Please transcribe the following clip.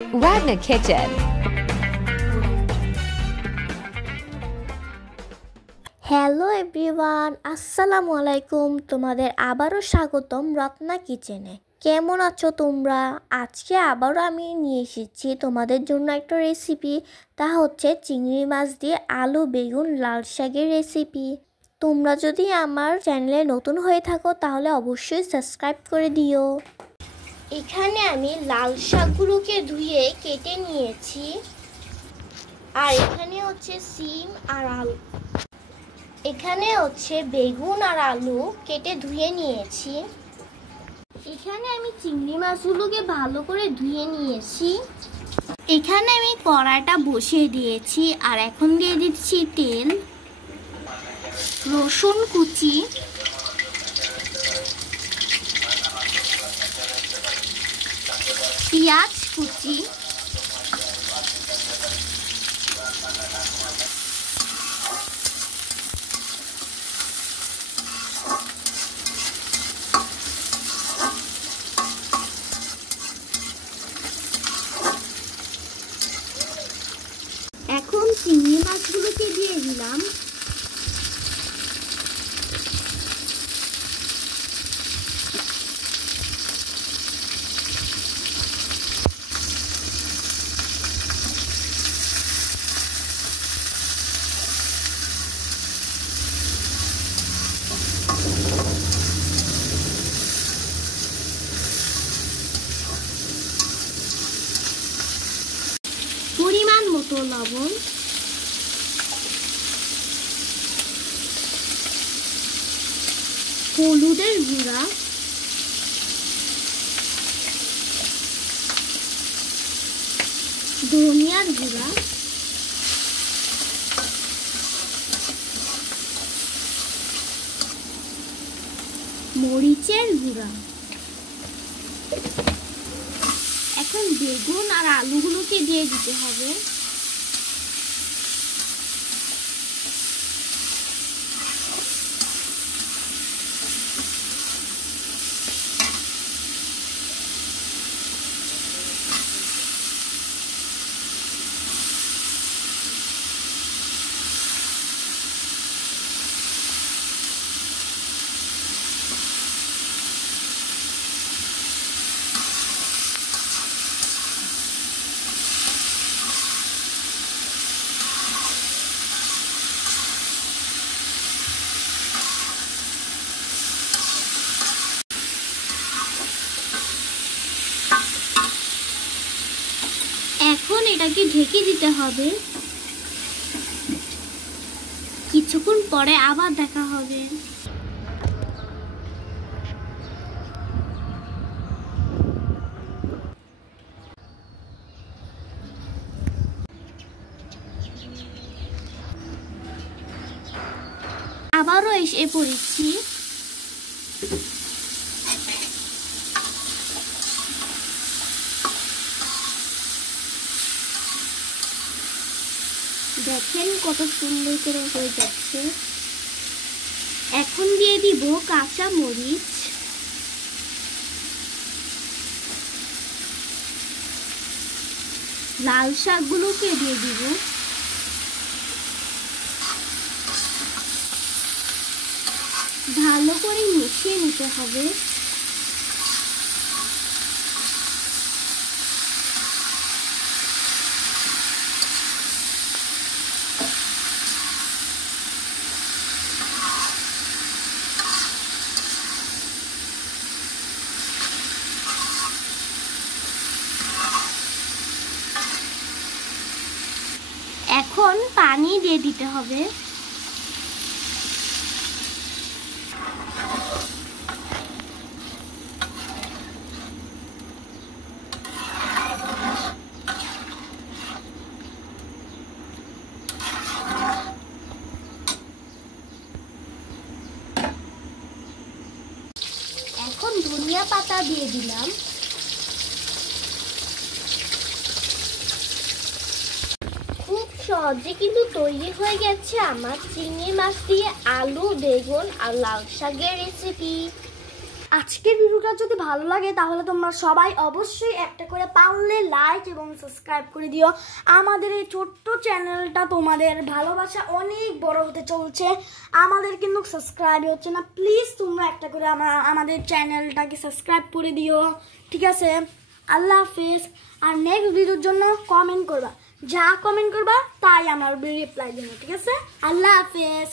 Ragna Kitchen. Hello everyone, আসসালামু আলাইকুম। তোমাদের আবারও স্বাগতম রত্না কিচেনে। কেমন আছো তোমরা? আজকে আবারও আমি নিয়ে এসেছি তোমাদের জন্য একটা রেসিপি। তা হচ্ছে চিংড়ি মাছ দিয়ে আলু বেগুন লাল শাকের রেসিপি। তোমরা যদি আমার চ্যানেলে নতুন হয়ে থাকো তাহলে অবশ্যই সাবস্ক্রাইব করে দিও। এখানে আমি লাল শাকগুলোকে ধুয়ে কেটে নিয়েছি। আর এখানে হচ্ছে সিম আর আলু, এখানে হচ্ছে বেগুন আর আলু কেটে ধুয়ে নিয়েছি। এখানে আমি চিংড়ি মাছগুলোকে ভালো করে ধুয়ে নিয়েছি। এখানে আমি কড়াইটা বসিয়ে দিয়েছি আর এখন দিয়ে দিচ্ছি তেল, রসুন কুচি, পেঁয়াজ কুচি, এখন চিংড়ি মাছগুলোকে দিয়ে দিলাম। পরিমাণ মতো লবণ, হলুদের গুঁড়া, ধনিয়ার গুঁড়া, মরিচের গুঁড়া। এখন বেগুন আর আলুগুলোকে দিয়ে দিতে হবে। এখন এটাকে ঢেকে দিতে হবে। কিছুক্ষণ পরে আবার দেখা হবে। আবারও এসে পড়েছি। দেখেন কত সুন্দর করে হয়ে যাচ্ছে। এখন দিয়ে দিব কাঁচা মরিচ, লাল শাকগুলোকে দিয়ে দিব, ভালো করে মিশিয়ে নিতে হবে। এখন পানি দিয়ে দিতে হবে। এখন ধনিয়া পাতা দিয়ে দিলাম। খুব সহজে কিন্তু তৈরি হয়ে গেছে আমার চিংড়ি মাছ দিয়ে আলু বেগুন আর লাল শাকের রেসিপি। আজকের ভিডিওটা যদি ভালো লাগে তাহলে তোমরা সবাই অবশ্যই একটা করে পারলে লাইক এবং সাবস্ক্রাইব করে দিও। আমাদের এই ছোট্ট চ্যানেলটা তোমাদের ভালোবাসা অনেক বড় হতে চলছে, আমাদের কিন্তু সাবস্ক্রাইব হচ্ছে না। প্লিজ তোমরা একটা করে আমাদের চ্যানেলটাকে সাবস্ক্রাইব করে দিও, ঠিক আছে? আল্লাহ হাফেজ। আর নেক্সট ভিডিওর জন্য কমেন্ট করবা, যা কমেন্ট করবা তাই আমার রিপ্লাই দেবো, ঠিক আছে? আল্লাহ হাফেজ।